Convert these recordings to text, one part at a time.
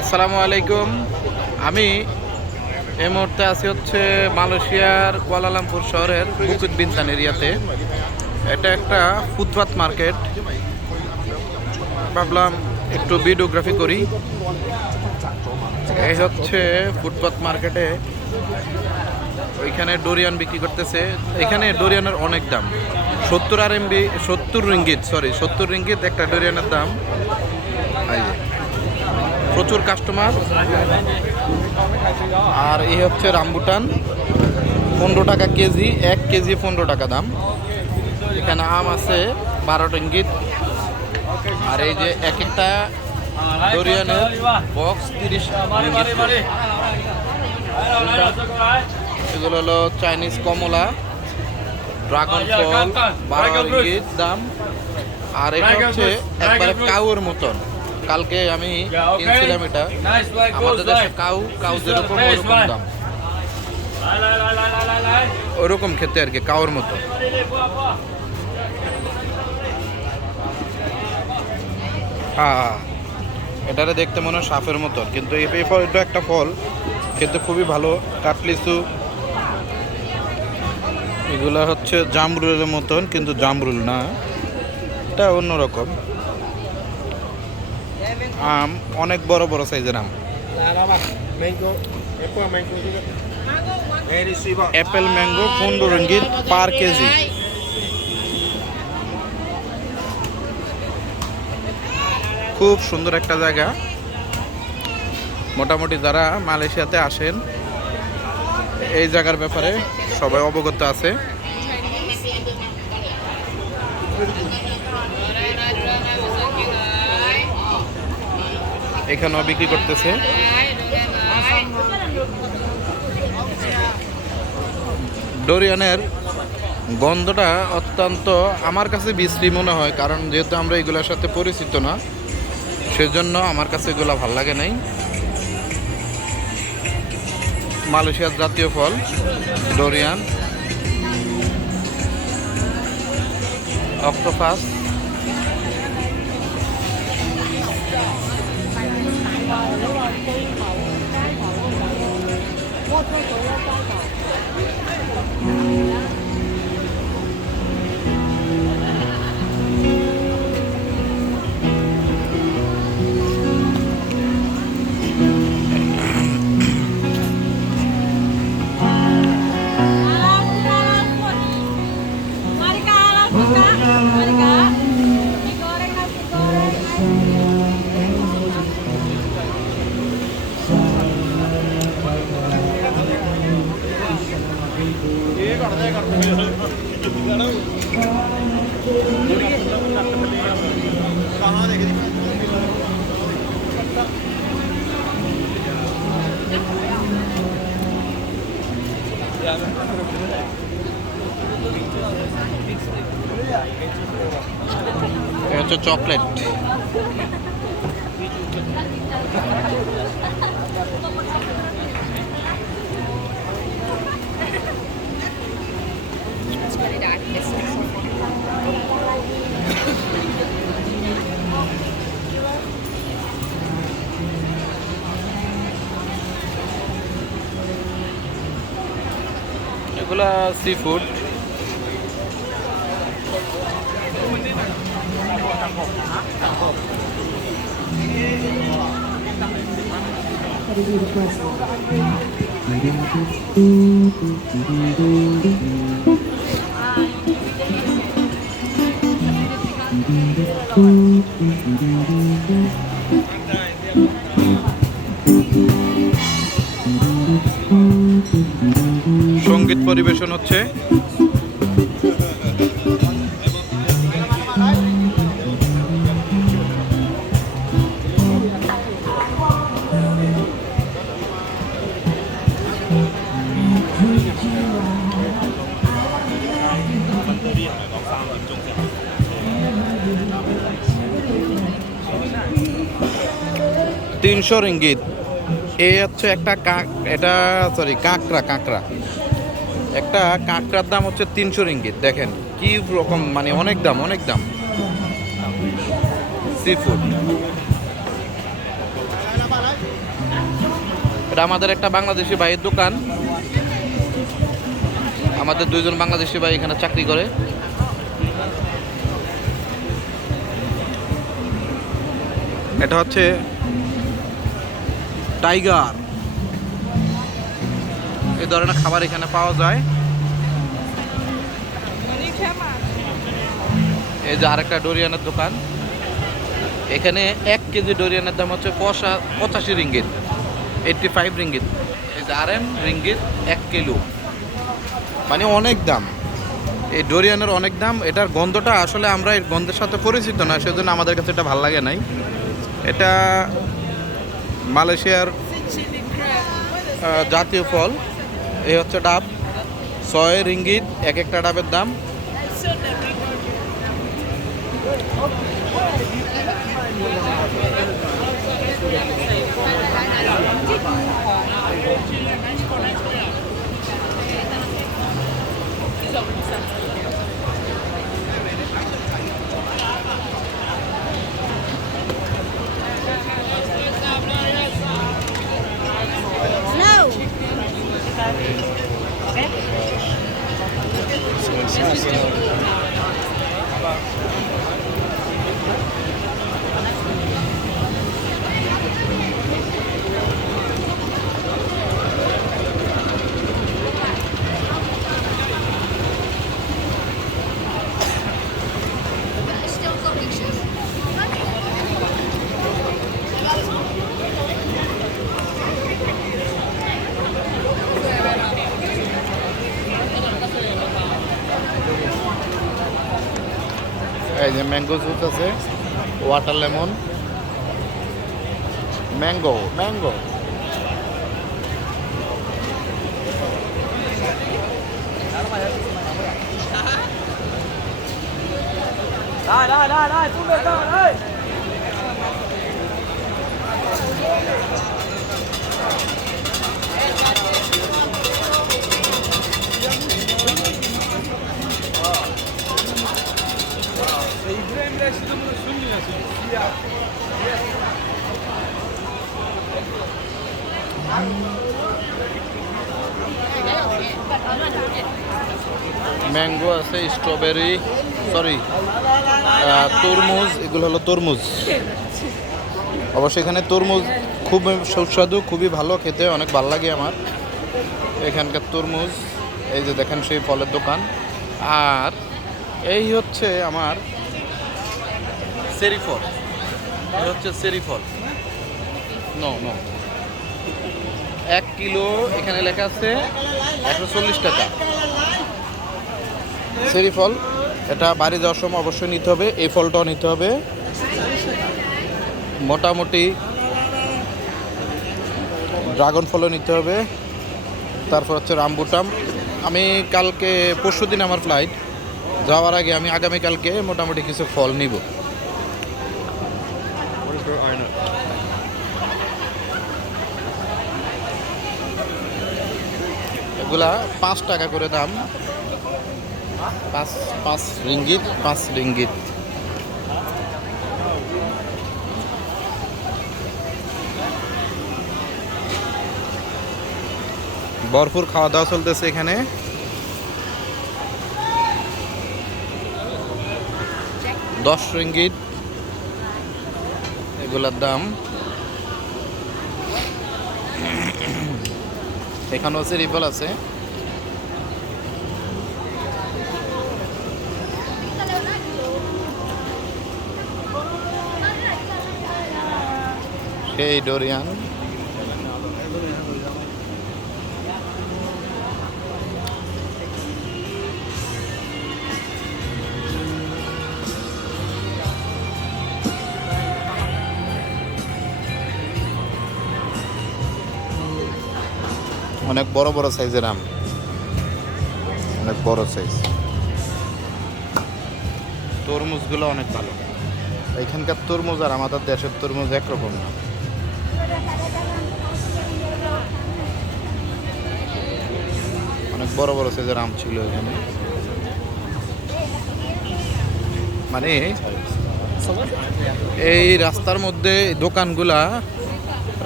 আসসালামু আলাইকুম। আমি এই মুহূর্তে আছি হচ্ছে মালয়েশিয়ার কুয়ালালামপুর শহরের বুকিত বিনতান এরিয়াতে। এটা একটা ফুটপাত মার্কেট। ভাবলাম একটু ভিডিওগ্রাফি করি। এই হচ্ছে ফুটপাত মার্কেটে, ওইখানে ডোরিয়ান বিক্রি করতেছে। এখানে ডোরিয়ানের অনেক দাম, 70 রিঙ্গিত একটা ডোরিয়ানের দাম। প্রচুর কাস্টমার। আর এই হচ্ছে রামবুটান, 15 টাকা কেজি, 1 কেজি 15 টাকা দাম। এখানে আম আছে 12 রিঙ্গিত। আর এই যে এক একটা ডোরিয়ানের বক্স 30 রিঙ্গিত। এগুলো হলো চাইনিজ কমলা, ড্রাগন ফল 12 রিঙ্গিত দাম। আর এটা হচ্ছে একবারে কাউর মতন। কালকে আমি কিনছিলাম এটা। আমাদের দেশে কাউ যেরকম ওরকম দাম, ওরকম খেতে আর কি, কাউর মতো। হ্যাঁ, এটারে দেখতে মনে হয় সাপের মতো, কিন্তু এই ফলটা একটা ফল, খেতে খুবই ভালো। কাটলিচু এগুলা হচ্ছে জামরুলের মতন, কিন্তু জামরুল না, এটা অন্যরকম। আম অনেক বড় বড় সাইজের আম। Apple mango 15 ringgit per kg. খুব সুন্দর একটা জায়গা। মোটামুটি যারা মালয়েশিয়াতে আসেন এই জায়গার ব্যাপারে সবাই অবগত আছে। এখানেও বিক্রি করতেছে। ডোরিয়ানের গন্ধটা অত্যন্ত আমার কাছে বিশ্রী মনে হয়, কারণ যেহেতু আমরা এগুলোর সাথে পরিচিত না, সেজন্য আমার কাছে এগুলো ভাল লাগে নাই। মালয়েশিয়ার জাতীয় ফল ডোরিয়ান, অক্টোপাস। এটা হচ্ছে চকলেট। এগুলা সি ফুড। সঙ্গীত পরিবেশন হচ্ছে। রিঙ্গিত। এই হচ্ছে একটা কাঁকড়া। একটা কাঁকড়ার দাম হচ্ছে 300 রিঙ্গিত। দেখেন কি রকম, মানে অনেক দাম। Sea food. এটা আমাদের একটা বাংলাদেশি ভাইয়ের দোকান। আমাদের দুইজন বাংলাদেশি ভাই এখানে চাকরি করে। এটা হচ্ছে টাইগার, এই ধরনের খাবার এখানে পাওয়া যায়। এই যে আরেকটা ডোরিয়ানের দোকান। এখানে 1 কেজি ডোরিয়ানের দাম হচ্ছে 85 রিঙ্গিত, 85 রিঙ্গিত। এই যে RM রিঙ্গিত 1 কিলো, মানে অনেক দাম। এই ডোরিয়ানের অনেক দাম। এটার গন্ধটা আসলে আমরা এর গন্ধের সাথে পরিচিত না, সেজন্য আমাদের কাছে এটা ভালো লাগে নাই। এটা মালয়েশিয়ার জাতীয় ফল। এই হচ্ছে ডাব, 6 রিঙ্গিত এক একটা ডাবের দাম। এই যে ম্যাঙ্গো জুস আছে, water lemon, mango mango. Mango আছে, স্ট্রবেরি, সরি তরমুজ। এগুলো হলো তরমুজ। অবশ্যই এখানে তরমুজ খুব সুস্বাদু, খুবই ভালো খেতে, অনেক ভালো লাগে আমার এখানকার তরমুজ। এই যে দেখেন সেই ফলের দোকান। আর এই হচ্ছে আমার চেরি ফল। এই হচ্ছে চেরি ফল। নো 1 কিলো এখানে লেখা আছে 140 টাকা। চেরি ফল, এটা বাড়ি যাওয়ার সময় অবশ্যই নিতে হবে। এই ফলটাও নিতে হবে। মোটামুটি ড্রাগন ফলও নিতে হবে। তারপর হচ্ছে রামবুটাম। আমি কালকে পরশুদিন আমার ফ্লাইট, যাওয়ার আগে আমি আগামীকালকে মোটামুটি কিছু ফল নিব। এগুলা 5 টাকা করে দাম, 5 রিঙ্গিত, 5 রিঙ্গিত। ভরপুর খাওয়া দাওয়া চলতেছে এখানে। $10 রিঙ্গিত এগুলার দাম। এখানেও চেরি ফল আছে। সেই ডোরিয়ান। অনেক বড় বড় সাইজের আম, অনেক বড় সাইজ। তরমুজগুলো অনেক ভালো। এখানকার তরমুজ আর আমাদের দেশের তরমুজ একরকম না। অনেক বড় বড় সাইজের আম ছিল এখানে। মানে এই রাস্তার মধ্যে দোকানগুলা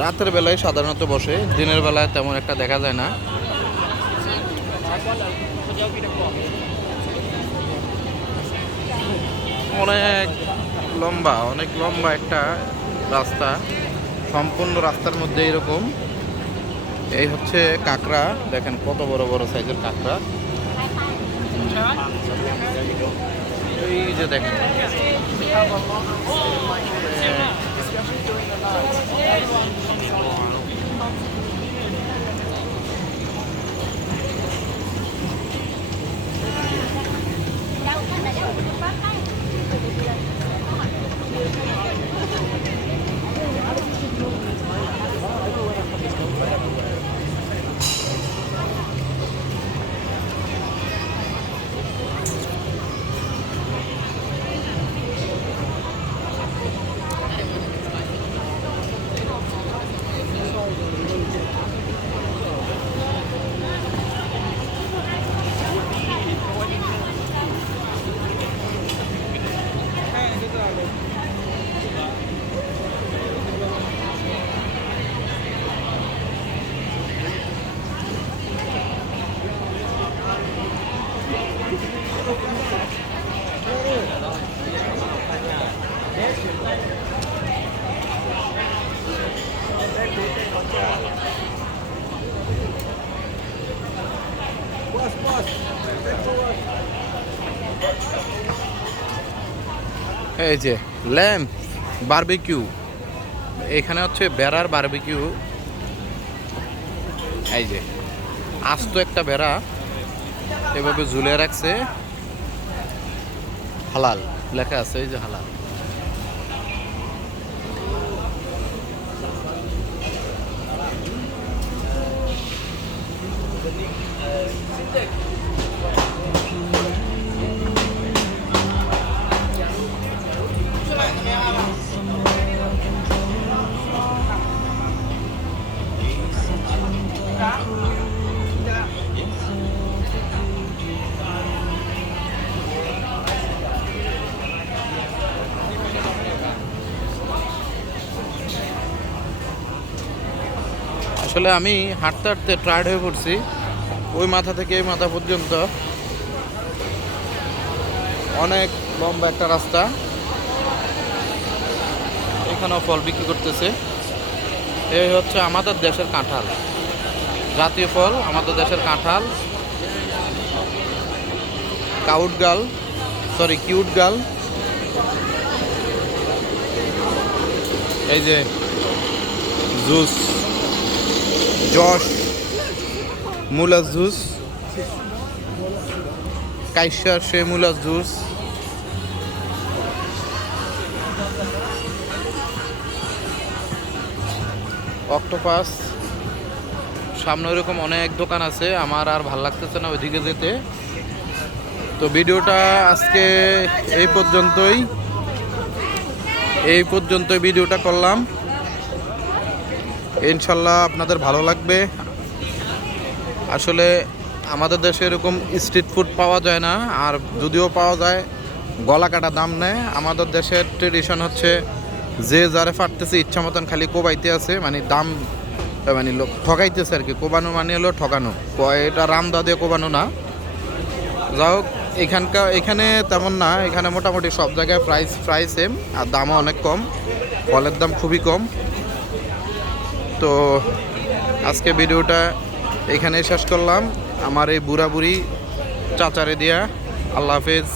রাতের বেলায় সাধারণত বসে, দিনের বেলায় তেমন একটা দেখা যায় না। অনেক লম্বা একটা রাস্তা, সম্পূর্ণ রাস্তার মধ্যে এরকম। এই হচ্ছে কাঁকড়া, দেখেন কত বড় বড় সাইজের কাঁকড়া। এই যে দেখেন এই যে ল্যাম্প বারবিকিউ, এখানে হচ্ছে বেড়ার বারবিকিউ। এই যে আস্ত একটা বেড়া এভাবে ঝুলে রাখছে, হালাল লেখা আছে, এই যে হালাল। আসলে আমি হাঁটতে হাঁটতে টায়ার্ড হয়ে পড়ছি, ওই মাথা থেকে এই মাথা পর্যন্ত অনেক লম্বা একটা রাস্তা। এখানেও ফল বিক্রি করতেছে। এই হচ্ছে আমাদের দেশের কাঁঠাল, জাতীয় ফল আমাদের দেশের কাঁঠাল, কিউট গাল। এই যে জুস, জশ মূলা জুস, কাইসার সে মূলা জুস। অক্টোপাস, সামনে এরকম অনেক দোকান আছে, আমার আর ভাল লাগতেছে না ওইদিকে যেতে। তো ভিডিওটা আজকে এই পর্যন্তই ভিডিওটা করলাম। ইনশাল্লাহ আপনাদের ভালো লাগবে। আসলে আমাদের দেশে এরকম স্ট্রিট ফুড পাওয়া যায় না, আর যদিও পাওয়া যায় গলা কাটা দাম নেয়। আমাদের দেশের ট্রেডিশন হচ্ছে যে যারে ফাটতেছে ইচ্ছা মতন খালি কোবাইতে আছে, মানে দাম মানে লোক ঠকাইতেছে আর কি। কোবানো মানে হলো ঠকানো, এটা রামদা দিয়ে কোবানো না। যাই হোক, এখানে তেমন না, এখানে মোটামুটি সব জায়গায় প্রাইস সেম, আর দামও অনেক কম, ফলের দাম খুবই কম। তো আজকে ভিডিওটা এখানেই শেষ করলাম, আমার এই বুড়া বুড়ি চাচারে দিয়া। আল্লাহ হাফেজ।